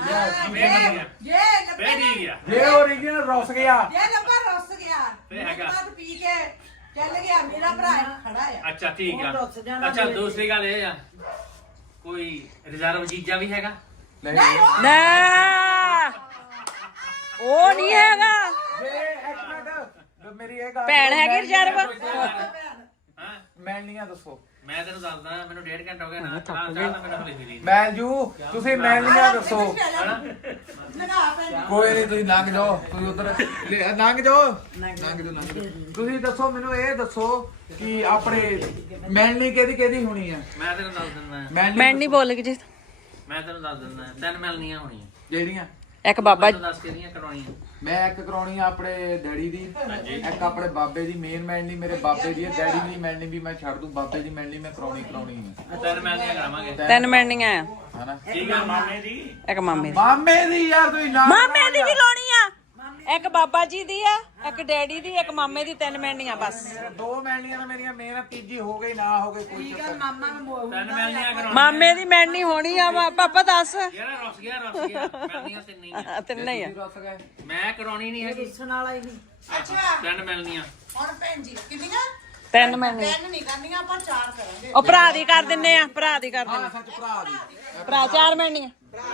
S3: ਜੇ
S4: ਜੇ ਓਰੀਜਨਲ ਰੁੱਸ ਗਿਆ
S3: ਜੇ ਲੱਭਾ ਰੁੱਸ ਗਿਆ
S5: ਫੇਰ ਹੈਗਾ।
S3: ਬਾਅਦ ਪੀ ਕੇ ਚੱਲ ਗਿਆ ਮੇਰਾ ਭਰਾ ਖੜਾ ਆ
S5: ਅੱਛਾ ਠੀਕ ਆ
S3: ਉਹ ਰੁੱਸ ਜਾਣਾ
S5: ਅੱਛਾ ਦੂਸਰੀ ਗੱਲ ਇਹ ਆ ਕੋਈ ਰਿਜ਼ਰਵ ਜੀਜਾ ਵੀ ਹੈਗਾ
S4: ਨਹੀਂ
S1: ਨਾ ਉਹ ਨਹੀਂ ਹੈਗਾ
S4: ਜੇ ਇੱਕ ਮਿੰਟ ਮੇਰੀ ਇਹ ਗੱਲ
S1: ਭੈਣ ਹੈਗੀ ਰਿਜ਼ਰਵ
S5: ਹਾਂ
S4: ਮੈਲਨੀਆਂ ਦੱਸੋ
S5: ਮੈਂ ਤੈਨੂੰ ਦੱਸਦਾ ਮੈਨੂੰ 1.5 ਘੰਟਾ ਹੋ ਗਿਆ ਨਾ ਚਾਹ ਤਾਂ ਮੈਨੂੰ ਹਲੇ ਮਿਲੀ
S4: ਮੈਲਜੂ ਤੁਸੀਂ ਮੈਲਨੀਆਂ ਦੱਸੋ
S3: ਲਗਾ ਪੈਣ
S4: ਕੋਈ ਨਹੀਂ ਤੁਸੀਂ ਲੰਘ ਜਾਓ ਤੁਸੀਂ ਉਧਰ ਲੰਘ ਜਾਓ ਤੁਸੀਂ ਦੱਸੋ ਮੈਨੂੰ ਇਹ ਦੱਸੋ ਕਿ ਆਪਣੇ ਮੈਲਨੀ ਕਿਹਦੀ ਹੋਣੀ ਆ
S5: ਮੈਂ ਤੈਨੂੰ ਦੱਸ ਦਿੰਦਾ
S1: ਮੈਂ ਨਹੀਂ ਬੋਲ ਜੀ
S5: ਮੈਂ ਤੈਨੂੰ ਦੱਸ ਦਿੰਦਾ 3 ਮਿਲਣੀਆਂ ਹੋਣੀਆਂ
S4: ਜਿਹੜੀਆਂ
S1: ਇੱਕ ਬਾਬਾ
S5: ਤੈਨੂੰ ਦੱਸ ਕਿਹੜੀਆਂ ਕਰਾਉਣੀਆਂ
S4: ਮੈਂ ਇੱਕ ਕਰਾਉਣੀ ਆ ਆਪਣੇ ਡੈਡੀ ਦੀ ਇੱਕ ਆਪਣੇ ਬਾਬੇ ਦੀ ਮੇਨ ਮੈਲਨੀ ਮੇਰੇ ਬਾਬੇ ਦੀ ਹੈ ਡੈਡੀ ਦੀ ਮੈਲਨੀ ਵੀ ਮੈਂ ਛੱਡ ਦੂੰ ਬਾਬੇ ਦੀ ਮੈਲਨੀ ਮੈਂ ਕਰਾਉਣੀ ਹੈ
S5: 3 ਮਿਲਣੀਆਂ ਕਰਾਵਾਂਗੇ
S1: ਤਿੰਨ ਮਿਲਣੀਆਂ ਆ
S4: ਹਨਾ
S5: ਠੀਕ ਆ ਮਾਮੇ ਦੀ
S1: ਇੱਕ ਮਾਮੇ ਦੀ
S4: ਮਾਮੇ ਦੀ ਯਾਰ ਤੁਸੀਂ ਨਾ
S1: ਮਾਮੇ ਦੀ ਵੀ ਲਾਉਣੀ ਆ ਇੱਕ ਬਾਬਾ ਜੀ ਦੀ ਆ ਇੱਕ ਡੈਡੀ ਦੀ ਇੱਕ ਮਾਮੇ ਦੀ 3 ਮਿਲਣੀਆਂ ਬਸ
S4: ਦੋ ਮੈਲਨੀਆਂ ਤਾਂ ਮੇਰੀਆਂ ਮੇਨ ਤੀਜੀ ਹੋ ਗਈ ਨਾ ਹੋ ਗਈ ਕੋਈ ਚੱਕਰ
S3: ਮਾਮਾ ਨੂੰ ਮੋਹ
S5: 3 ਮਿਲਣੀਆਂ ਕਰਾਉਣੀਆਂ
S1: ਮਾਮੇ ਦੀ ਮਿਲਣੀ ਹੋਣੀ ਆ ਪਾਪਾ ਦੱਸ
S5: ਯਾਰ ਰੁੱਸ ਗਿਆ ਮਿਲਣੀਆਂ ਤਿੰਨ ਹੀ ਆ
S1: ਤਿੰਨ ਹੀ ਆ
S4: ਰੁੱਸ ਗਏ
S5: ਮੈਂ ਕਰਾਉਣੀ ਨਹੀਂ ਹੈਗੀ
S3: ਸੁਣ ਵਾਲਾ ਹੀ ਨਹੀਂ
S5: ਅੱਛਾ 3 ਮਿਲਣੀਆਂ
S3: ਹੁਣ ਭੈਣ ਜੀ ਕਿੰਨੀਆਂ
S1: 3 ਮਿਲਣੀਆਂ
S3: ਤਿੰਨ ਨਹੀਂ ਕਰਨੀਆਂ ਆਪਾਂ 4 ਕਰਾਂਗੇ
S1: ਉਹ ਭਰਾ ਦੀ ਕਰ ਦਿੰਨੇ ਆ ਭਰਾ ਦੀ ਕਰ ਦਿੰਨੇ
S4: ਸੱਚ ਭਰਾ ਦੀ
S1: ਭਰਾ 4 ਮਿਲਣੀਆਂ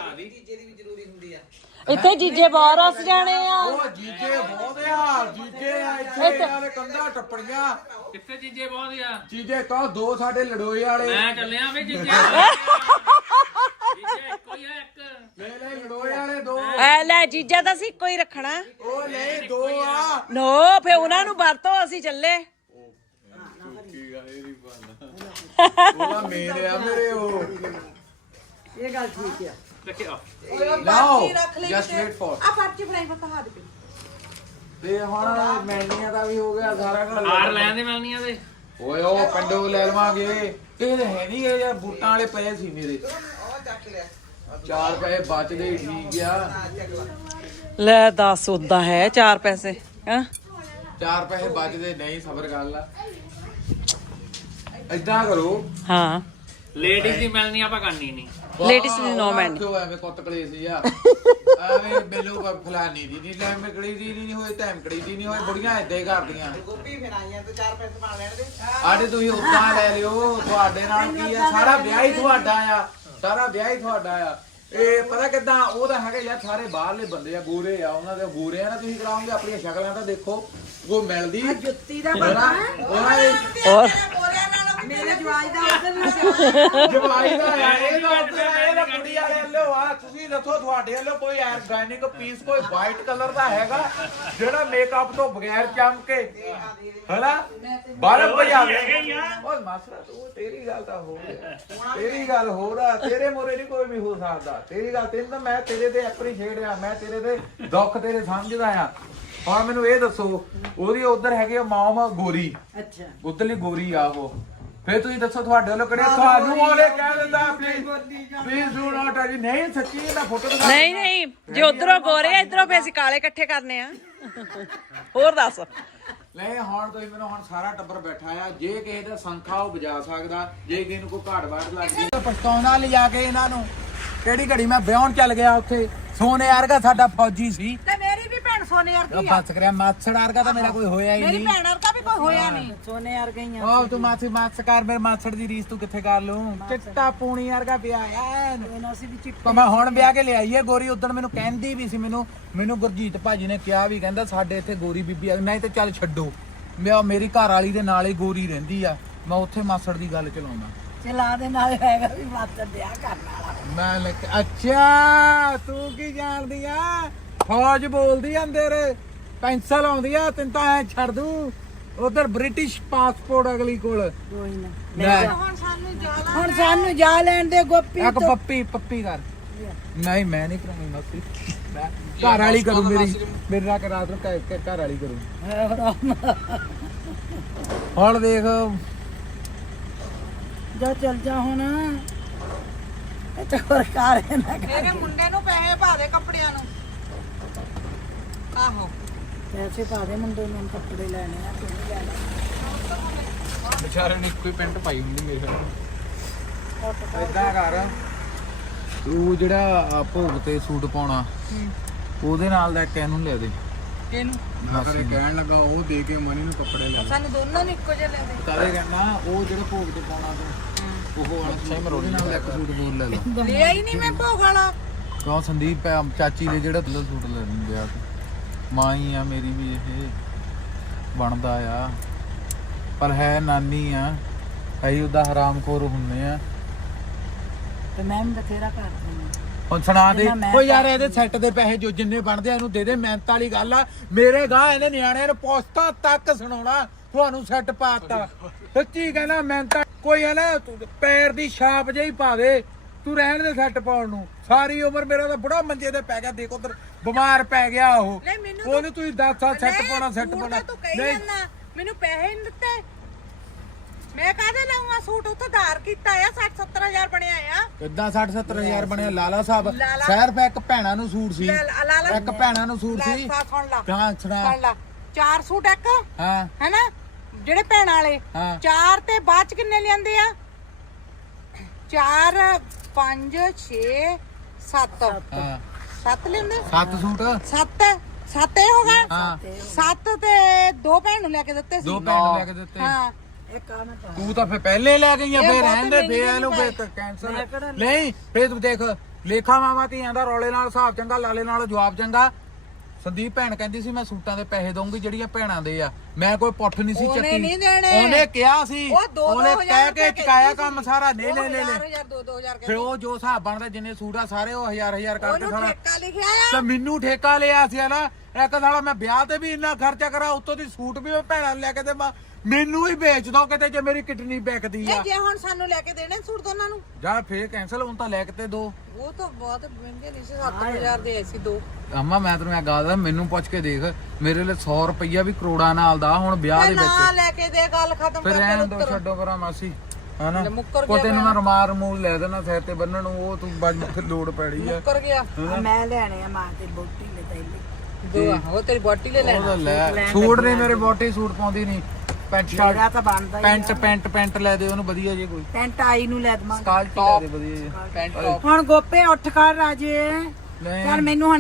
S1: ਇੱਥੇ ਜੀਜੇ ਬਹੁਤ ਰਸ ਜਾਣੇ ਆ
S4: ਉਹ ਜੀਜੇ ਬਹੁਤ ਆ ਜੀਜੇ ਆ ਇੱਥੇ ਇਹਨਾਂ ਦੇ ਕੰਧਾਂ ਟੱਪੜੀਆਂ
S5: ਕਿੱਥੇ ਚੀਜ਼ੇ ਬਹੁਤ ਆ
S4: ਜੀਜੇ ਕਹੋ ਦੋ ਸਾਡੇ ਲੜੋਏ ਵਾਲੇ
S5: ਮੈਂ ਚੱਲਿਆ ਵੇ ਚੀਜ਼ੇ ਕੋਈ ਆ ਇੱਕ
S4: ਲੈ ਲੜੋਏ ਵਾਲੇ ਦੋ
S1: ਲੈ ਜੀਜਾ ਤਾਂ ਅਸੀਂ ਇੱਕੋ ਹੀ ਰੱਖਣਾ
S4: ਉਹ ਲੈ ਦੋ ਆ
S1: ਨੋ ਫੇ ਉਹਨਾਂ ਨੂੰ ਵਰਤੋ ਅਸੀਂ ਚੱਲੇ
S4: ਉਹਦਾ ਮੇਨ ਆ ਮੇਰੇ ਉਹ
S3: ਇਹ ਗੱਲ ਠੀਕ ਆ
S5: ਰੱਖਿਓ
S4: ਲਾਓ
S3: ਰੱਖ ਲਈ
S4: ਜਸਟ ਵੇਟ ਫॉर
S3: ਆ ਪਰਚੀ ਫੜਾਈ ਪਤਾ ਹੱਥ ਤੇ
S4: ਤੇ ਹੁਣ ਮੈਨੀਆਂ ਦਾ ਵੀ ਹੋ ਗਿਆ ਸਾਰਾ ਕੁਝ
S5: ਹਾਰ ਲੈਣ ਦੇ ਮਿਲਣੀਆਂ ਦੇ
S4: ਓਏ ਉਹ ਪਿੰਡੋਂ ਲੈ ਲਵਾਂਗੇ ਇਹ ਤਾਂ ਹੈ ਨਹੀਂ ਇਹ ਯਾਰ ਬੂਟਾਂ ਵਾਲੇ ਪਏ ਸੀ ਮੇਰੇ 4 ਪੈਸੇ ਬਚਦੇ ਹੀ ਠੀਕ ਆ
S1: ਲੈ ਦੱਸ ਉਦਾਂ ਹੈ 4 ਪੈਸੇ ਹਾਂ
S4: 4 ਪੈਸੇ ਬਚਦੇ ਨਹੀਂ ਸਬਰ ਗੱਲ ਆ ਏਦਾਂ ਕਰੋ
S1: ਹਾਂ
S5: ਲੇਡੀਜ਼ ਦੀ ਮਿਲਣੀ ਆਪਾਂ ਕਰਨੀ ਨਹੀਂ
S1: ਲੇਡੀਜ਼ ਦੀ ਨੋ ਮੈਨ
S4: ਕਿਉਂ ਐਵੇਂ ਕੁੱਤ ਕਲੇਸ ਆ ਐਵੇਂ ਮੈਨੂੰ ਫਲਾਨੀ ਦੀ ਨਹੀਂ ਟਾਈਮ ਕੜੀ ਦੀ ਨਹੀਂ ਹੋਏ ਟਾਈਮ ਕੜੀ ਦੀ ਨਹੀਂ ਹੋਏ ਬੁੜੀਆਂ ਏਦਾਂ ਹੀ ਕਰਦੀਆਂ
S2: ਗੋਪੀ ਫਿਰ ਆਈਆਂ ਤੇ 4 ਪੈਸੇ ਪਾ ਲੈਣ ਦੇ
S4: ਆੜੇ ਤੁਸੀਂ ਉੱਦਾਂ ਲੈ ਲਿਓ ਤੁਹਾਡੇ ਨਾਲ ਕੀ ਆ ਸਾਰਾ ਵਿਆਹ ਹੀ ਤੁਹਾਡਾ ਆ ਸਾਰਾ ਵਿਆਹ ਹੀ ਤੁਹਾਡਾ ਆ ਇਹ ਪਤਾ ਕਿੱਦਾਂ ਉਹ ਤਾਂ ਹੈਗਾ ਯਾਰ ਸਾਰੇ ਬਾਹਰਲੇ ਬੰਦੇ ਆ ਗੋਰੇ ਆ ਉਹਨਾਂ ਦੇ ਗੋਰੇ ਆ ਨਾ ਤੁਸੀਂ ਕਰਾਉਂਗੇ ਆਪਣੀਆਂ ਸ਼ਕਲਾਂ ਤਾਂ ਦੇਖੋ ਉਹ ਮਿਲਦੀ
S3: ਜੁੱਤੀ ਦਾ ਪਤਾ
S1: ਔਰ
S3: ਮੇਰੇ ਜਵਾਈ ਦਾ ਉਧਰ
S4: ਜਵਾਈ ਦਾ ਆ ਇਹ ਤਾਂ ਉੱਧਰ ਇਹ ਕੁੜੀ ਵਾਲੇ ਵੱਲੋਂ ਆ ਤੁਸੀਂ ਦੱਸੋ ਤੁਹਾਡੇ ਵੱਲੋਂ ਕੋਈ ਆਰਗੈਨਿਕ ਪੀਸ ਕੋਈ ਵਾਈਟ ਕਲਰ ਦਾ ਹੈਗਾ ਜਿਹੜਾ ਮੇਕਅਪ ਤੋਂ ਬਗੈਰ ਚਮਕੇ ਹੈਨਾ ਬਾਹਰ ਭਜਾਵੇ ਓਏ ਮਾਸਰਾ ਤੂੰ ਤੇਰੀ ਗੱਲ ਤਾਂ ਹੋ ਗਿਆ ਤੇਰੀ ਗੱਲ ਹੋ ਰਾ ਤੇਰੇ ਮੋਰੇ ਨਹੀਂ ਕੋਈ ਵੀ ਹੋ ਸਕਦਾ ਤੇਰੀ ਗੱਲ ਤੈਨੂੰ ਤਾਂ ਮੈਂ ਤੇਰੇ ਤੇ ਐਪਰੀਸ਼ੀਏਟ ਆ ਮੈਂ ਤੇਰੇ ਤੇ ਦੁੱਖ ਤੇਰੇ ਸਮਝਦਾ ਆ ਹੁਣ ਮੈਨੂੰ ਇਹ ਦੱਸੋ ਉਹਦੀ ਉਧਰ ਹੈਗੇ ਮਾਮ ਗੋਰੀ
S3: ਅੱਛਾ
S4: ਉਧਰਲੀ ਗੋਰੀ ਆ ਉਹ ਫੇਰ ਤੁਸੀਂ ਦੱਸੋ ਤੁਹਾਡੇ ਵੱਲੋਂ ਕਿਹੜੇ ਤੁਹਾਨੂੰ ਉਹਨੇ ਕਹਿ ਦਿੰਦਾ ਪਲੀਜ਼ ਡੂ ਨਾਟ ਅਜੀ ਨਹੀਂ ਸੱਚੀ ਮੈਂ ਫੋਟੋ ਦਿਖਾ
S1: ਨਹੀਂ ਜੇ ਉਧਰੋਂ ਗੋਰੇ ਆ ਇਧਰੋਂ ਫੇ ਅਸੀਂ ਕਾਲੇ ਇਕੱਠੇ ਕਰਨੇ ਆ ਹੋਰ ਦੱਸ
S4: ਲੈ ਹੁਣ ਤੁਸੀਂ ਮੈਨੂੰ ਹੁਣ ਸਾਰਾ ਟੱਬਰ ਬੈਠਾ ਆ, ਜੇ ਕਿਸੇ ਦਾ ਸੰਖਾ ਉਹ ਵਜਾ ਸਕਦਾ, ਜੇ ਕਿਸੇ ਨੂੰ ਕੋਈ ਘਾੜ ਵਾੜ ਲੱਗਦੀ ਪਛਤਾਉਣਾ ਲਿਜਾ ਕੇ ਇਹਨਾਂ ਨੂੰ। ਕਿਹੜੀ ਘੜੀ ਮੈਂ ਵਿਆਹਣ ਚੱਲ ਗਿਆ ਉੱਥੇ, ਸੋਨੇ ਵਰਗਾ ਸਾਡਾ ਫੌਜੀ ਸੀ
S3: ਤੇ ਮੇਰੀ ਵੀ ਭੈਣ ਸੋਨੇ ਵਰਗੀ ਆ।
S4: ਬਸ ਕਰਿਆ, ਮਾਛੜ ਵਰਗਾ ਤਾਂ ਮੇਰਾ ਕੋਈ ਹੋਇਆ ਹੀ
S3: ਮੇਰੀ
S4: ਨਹੀਂ।
S3: ਭੈਣ ਵਰਗਾ ਵੀ ਕੋਈ ਹੋਇਆ ਨਹੀਂ, ਸੋਨੇ ਵਰਗੀਆਂ।
S4: ਉਹ ਤੂੰ ਮਾਛ ਕਰ, ਮੇਰੇ ਮਾਛੜ ਦੀ ਰੀਸ ਤੂੰ ਕਿੱਥੇ ਕਰ ਲੂੰ। ਚਿੱਟਾ ਪੂਣੀ ਵਰਗਾ ਪਿਆ ਐਨ।
S3: ਅਸੀਂ ਵੀ ਚਿੱਟੇ
S4: ਪਰ ਮੈਂ ਹੁਣ ਵਿਆਹ ਕੇ ਲਿਆਈ ਹੈ ਗੋਰੀ। ਉਦੋਂ ਮੈਨੂੰ ਕਹਿੰਦੀ ਵੀ ਸੀ, ਮੈਨੂੰ ਗੁਰਜੀਤ ਭਾਜੀ ਨੇ ਕਿਹਾ ਵੀ, ਕਹਿੰਦਾ ਸਾਡੇ ਇੱਥੇ ਗੋਰੀ ਬੀਬੀ ਆ। ਨਹੀਂ ਤੇ ਚੱਲ ਛੱਡੋ, ਮੇਰੀ ਘਰ ਵਾਲੀ ਦੇ ਨਾਲ ਹੀ ਗੋਰੀ ਰਹਿੰਦੀ ਆ, ਮੈਂ ਉੱਥੇ ਮਾਸੜ ਦੀ ਗੱਲ ਚਲਾਉਣਾ।
S3: ਚਲਾ ਦੇ ਨਾਲ ਹੈਗਾ ਵੀ ਮਾਤਰ ਵਿਆਹ ਕਰਨ ਵਾਲਾ।
S4: ਮੈਂ ਅੱਛਾ ਤੂੰ ਕੀ ਜਾਣਦੀ ਆ, ਫੌਜ ਬੋਲਦੀ ਆ ਅੰਦਰ, ਪੈਨਸਲ ਆਉਂਦੀ ਆ, ਤੈਨੂੰ ਤਾਂ ਐ ਛੱਡ ਦੂੰ। ਉਧਰ ਬ੍ਰਿਟਿਸ਼ ਪਾਸਪੋਰਟ ਅਗਲੀ ਕੋਲ।
S3: ਕੋਈ ਨਾ
S4: ਲੈ
S3: ਹੁਣ ਸਾਨੂੰ ਜਾ ਲੈਣ ਦੇ ਗੋਪੀ
S4: ਇੱਕ ਪੱਪੀ ਕਰ। ਨਹੀਂ ਮੈਂ ਨਹੀਂ ਕਰਾਉਣੀ ਮਾਸੀ, ਮੈਂ ਘਰ ਵਾਲੀ ਕਰੂ, ਮੇਰੀ ਰਾਤ ਨੂੰ ਘਰ ਵਾਲੀ ਕਰੂ। ਹੁਣ ਦੇਖ
S3: ਜਾ ਚੱਲ ਜਾ ਹੁਣ ਹੋਰ ਕਾਰ ਨਾ
S1: ਮੇਰੇ ਮੁੰਡੇ ਨੂੰ ਪੈਸੇ ਪਾ ਦੇ ਕੱਪੜਿਆਂ ਨੂੰ। ਆਹੋ
S3: ਪੈਸੇ ਪਾ ਦੇ ਮੁੰਡੇ ਨੂੰ, ਕੱਪੜੇ ਲੈਣੇ ਆ, ਤੂੰ ਵੀ ਲੈ ਲੈ।
S4: ਵਿਚਾਰੇ ਨੇ ਇੱਕੋ ਹੀ ਪੈਂਟ ਪਾਈ ਹੁੰਦੀ ਮੇਰੇ ਨਾਲ। ਏਦਾਂ ਕਰ, ਤੂੰ ਜਿਹੜਾ ਭੋਗ ਤੇ ਸੂਟ ਪਾਉਣਾ ਉਹਦੇ ਨਾਲ ਦਾ ਇੱਕ ਇਹਨੂੰ ਲੈ ਦੇ।
S1: ਕਿਹਨੂੰ?
S4: ਮੈਂ ਕਹਿਣ ਲੱਗਾ ਉਹ ਦੇ ਕੇ ਮਨੀ ਨੂੰ ਕੱਪੜੇ ਲੈ ਦੇ।
S1: ਸਾਨੂੰ ਦੋਨਾਂ ਨੂੰ ਇੱਕੋ ਜਿਹੇ ਲੈ ਦੇ।
S4: ਕਾਲੇ ਕਹਿੰਦਾ ਉਹ ਜਿਹੜਾ ਭੋਗ ਤੇ ਪਾਉਣਾ ਤੂੰ ਉਹ ਵਾਲਾ ਸੇਮ ਰੋਲੀ ਨਾਲ ਦਾ ਇੱਕ ਸੂਟ ਬੋਲ ਲੈ ਲਓ।
S1: ਲਿਆ ਹੀ ਨਹੀਂ ਮੈਂ ਭੋਗ ਵਾਲਾ।
S4: ਕਿਉਂ ਸੰਦੀਪ ਚਾਚੀ ਦੇ ਜਿਹੜਾ ਸੂਟ ਲੈ ਦਿੰਦੇ ਆ, ਮਾਂ ਹੀ ਆ ਮੇਰੀ ਵੀ, ਇਹ ਬਣਦਾ ਆ, ਪਰ ਹੈ ਨਾਨੀ ਆ, ਅਸੀਂ ਉਹਦਾ ਹਰਾਮਖੋਰ ਹੁੰਨੇ ਆ।
S3: ਤੇ ਮੈਂ ਵੀ ਬਥੇਰਾ ਕਰਦੀ ਹਾਂ।
S4: ਹੁਣ ਸੁਣਾ ਦੇ
S3: ਜਿੰਨਾ ਮੈਂ
S4: ਓ ਯਾਰ, ਇਹਦੇ ਸੈੱਟ ਦੇ ਪੈਸੇ ਜੋ ਜਿੰਨੇ ਬਣਦੇ ਆ ਇਹਨੂੰ ਦੇ ਦੇ। ਮਿਹਨਤ ਵਾਲੀ ਗੱਲ ਆ, ਮੇਰੇ ਗਾਹ ਇਹਨੇ ਨਿਆਣਿਆਂ ਨੂੰ ਪੋਸਟਾਂ ਤੱਕ ਸੁਣਾਉਣਾ, ਤੁਹਾਨੂੰ ਸੈੱਟ ਪਾਤਾ। ਸੱਚੀ ਕਹਿੰਦਾ ਮਿਹਨਤ ਕੋਈ ਹੈ ਨਾ, ਪੈਰ ਦੀ ਛਾਪ ਜਿਹੀ ਪਾ ਦੇ, ਤੂੰ ਰਹਿਣ ਦੇ ਸੈੱਟ ਪਾਉਣ ਨੂੰ। ਸਾਰੀ ਉਮਰ ਮੇਰਾ ਤਾਂ ਬੁੜਾ ਮੰਜੇ ਤੇ ਪੈ ਗਿਆ, ਦੇਖ ਉਧਰ ਬਿਮਾਰ ਪੈ ਗਿਆ ਉਹ। ਉਹਨੂੰ ਤੁਸੀਂ 10 ਸਾਲ ਸੈੱਟ ਪਾਉਣਾ
S1: ਨਹੀਂ ਮੈਨੂੰ ਪੈਸੇ ਨਹੀਂ ਦਿੱਤੇ, ਮੈਂ ਕਾਹਦੇ ਲਾਉਂਗਾ ਸੂਟ? ਉੱਥੇ ਧਾਰ ਕੀਤਾ ਆ 60-70 ਹਜ਼ਾਰ ਬਣਿਆ ਆ।
S4: ਕਿੱਦਾਂ 60-70 ਹਜ਼ਾਰ ਬਣਿਆ? ਲਾਲਾ ਸਾਹਿਬ ਸਿਰਫ ਇੱਕ ਭੈਣਾਂ ਨੂੰ ਸੂਟ ਸੀ, ਇੱਕ ਭੈਣਾਂ ਨੂੰ ਸੂਟ ਸੀ।
S1: ਸੁਣ ਲਾ
S4: ਹਾਂ ਸੁਣਾ।
S1: ਸੁਣ ਲਾ, 4 ਸੂਟ ਇੱਕ
S4: ਹਾਂ
S1: ਹੈਨਾ ਜਿਹੜੇ ਭੈਣਾਂ ਵਾਲੇ,
S4: ਹਾਂ
S1: 4 ਤੇ ਬਾਅਦ ਚ ਕਿੰਨੇ ਲਿਆਂਦੇ ਆ? 4 5 6 7
S4: ਹਾਂ
S1: 7 ਲਿਆਂਦੇ।
S4: 7 ਸੂਟ,
S1: 7 ਇਹ ਹੋ ਗਿਆ।
S4: ਹਾਂ
S1: 7 ਤੇ 2 ਭੈਣ ਨੂੰ ਲੈ ਕੇ ਦਿੱਤੇ ਸੀ।
S4: 2 ਭੈਣ ਨੂੰ ਲੈ ਕੇ ਦਿੱਤੇ।
S1: ਹਾਂ
S3: ਇੱਕ ਆ ਮੈਂ
S4: ਤੂੰ ਤਾਂ ਫੇ ਪਹਿਲੇ ਲੈ ਗਈ ਆ,
S1: ਇਹ
S4: ਫੇਰ
S1: ਬਹੁਤ
S4: ਰਹਿਣ ਦੇ,
S1: ਮਹਿੰਗੇ
S4: ਫੇਰ ਇਹਨੂੰ
S1: ਨਹੀਂ
S4: ਫੇਰ ਕੈਂਸਲ ਨਹੀਂ। ਫੇਰ ਤੂੰ ਦੇਖ, ਲੇਖਾ ਮਾਮਾ ਧੀਆਂ ਦਾ ਰੌਲੇ ਨਾਲ ਹਿਸਾਬ ਚੰਗਾ, ਲਾਲੇ ਨਾਲ ਜਵਾਬ ਚੰਗਾ। ਸੰਦੀਪ ਭੈਣ ਕਹਿੰਦੀ ਸੀ ਮੈਂ ਸੂਟਾਂ ਦੇ ਪੈਸੇ ਦਊਂਗੀ ਜਿਹੜੀਆਂ ਭੈਣਾਂ ਦੇ ਆ, ਮੈਂ ਕੋਈ ਪੁੱਠ ਨਹੀਂ ਸੀ
S1: ਉਹਨੇ
S4: ਚੱਕੀ।
S1: ਨਹੀਂ ਦੇਣੇ।
S4: ਉਹਨੇ ਕਿਹਾ ਸੀ,
S1: ਉਹ 2-2
S4: ਉਹਨੇ ਕਹਿ ਕੇ ਚਕਾਇਆ ਕੰਮ ਸਾਰਾ। ਲੈ
S1: 2-2000
S4: ਫਿਰ ਉਹ ਜੋ ਹਿਸਾਬ ਬਣਦਾ ਜਿੰਨੇ ਸੂਟ ਆ ਸਾਰੇ ਉਹ 1000 ਕਰਕੇ
S1: ਉਹਨੂੰ
S4: ਸਾਰਾ।
S1: ਠੇਕਾ ਲਿਖਿਆ ਆ।
S4: ਤੇ ਮੈਨੂੰ ਠੇਕਾ ਲਿਆ ਸੀ ਨਾ ਇੱਕ ਸਾਲਾ, ਮੈਂ ਵਿਆਹ ਤੇ ਵੀ ਇੰਨਾ ਖਰਚਾ ਕਰਾਂ, ਉੱਤੋਂ ਦੀ ਸੂਟ ਵੀ ਮੈਂ ਭੈਣਾਂ ਨੂੰ ਲੈ ਕੇ ਦੇਵਾਂ। ਮੈਨੂੰ ਹੀ ਵੇਚ ਦੋ ਕਿਤੇ ਜੇ ਮੇਰੀ ਕਿਡਨੀ ਵਿਕਦੀ ਆ।
S1: ਜੇ ਹੁਣ ਸਾਨੂੰ ਲੈ ਕੇ ਦੇਣੇ ਸੂਟ ਦੋਨਾਂ ਨੂੰ,
S4: ਜਾਂ ਫੇਰ ਕੈਂਸਲ, ਹੁਣ ਤਾਂ ਲੈ ਕੇ ਤੇ ਦੋ।
S1: ਉਹ ਤਾਂ ਬਹੁਤ ਮਹਿੰਗੇ ਨਹੀਂ ਸੀ, 7000 ਦੇ ਸੀ 2।
S4: ਅੰਮਾ ਮੈਂ ਤੈਨੂੰ ਇਹ ਗੱਲ ਦਾ, ਮੈਨੂੰ ਪੁੱਛ ਕੇ ਦੇਖ, ਮੇਰੇ ਲਈ 100 ਰੁਪਈਆ ਵੀ ਕਰੋੜਾਂ ਨਾਲ ਦਾ ਹੁਣ ਵਿਆਹ ਦੇ
S1: ਨਾ
S4: ਵਿੱਚ।
S1: ਲੈ ਕੇ ਦੇ, ਗੱਲ ਖਤਮ
S4: ਫਿਰ
S1: ਕਰ
S4: ਰਹਿਣ
S1: ਦੇ।
S4: ਦੋ, ਛੱਡੋ ਕਰਾਂ ਮਾਸੀ, ਹਨਾ
S1: ਮੁੱਕਰ
S4: ਕੋ
S1: ਗਿਆ
S4: ਤੈਨੂੰ ਮੈਂ ਰਮਾਰ ਰਮੂਲ ਲੈ ਦੇਣਾ ਸਿਰ ਤੇ ਬੰਨਣ ਨੂੰ, ਉਹ ਤੂੰ ਬਾਜ ਤੇ ਲੋੜ ਪੈਣੀ ਆ।
S1: ਕਰ ਗਿਆ
S3: ਮੈਂ ਲੈਣੇ ਆ ਮਾਂ ਤੇ ਬੋਟੀ ਲੈ ਤੈਨੂੰ।
S1: ਉਹ ਤੇਰੀ ਬੋਟੀ ਲੈ ਲੈਣਾ।
S4: ਉਹ ਲੈ ਸੂਟ ਨਹੀਂ, ਮੇਰੇ ਬੋਟੀ ਸੂਟ ਪਾਉਂਦੀ ਨਹੀਂ। ਪੈਂਟ
S3: ਮੇਰਾ
S4: ਸ਼ਰਟ,
S3: ਤਾਂ ਬਣਦਾ ਹੀ
S4: ਪੈਂਟ ਲੈ ਦੇ ਉਹਨੂੰ ਵਧੀਆ ਜੀ, ਕੋਈ
S3: ਪੈਂਟ ਆਈ ਨੂੰ ਲੈ ਦਵਾਂ।
S4: ਸਕਾਲਟੀ ਲੈ ਦੇ ਵਧੀਆ ਜੀ।
S1: Pant top.
S3: ਹੁਣ ਗੋਪੇ ਉੱਠ ਕਰ ਰਾਜੇ,
S4: ਨਹੀਂ।
S3: ਯਾਰ ਮੈਨੂੰ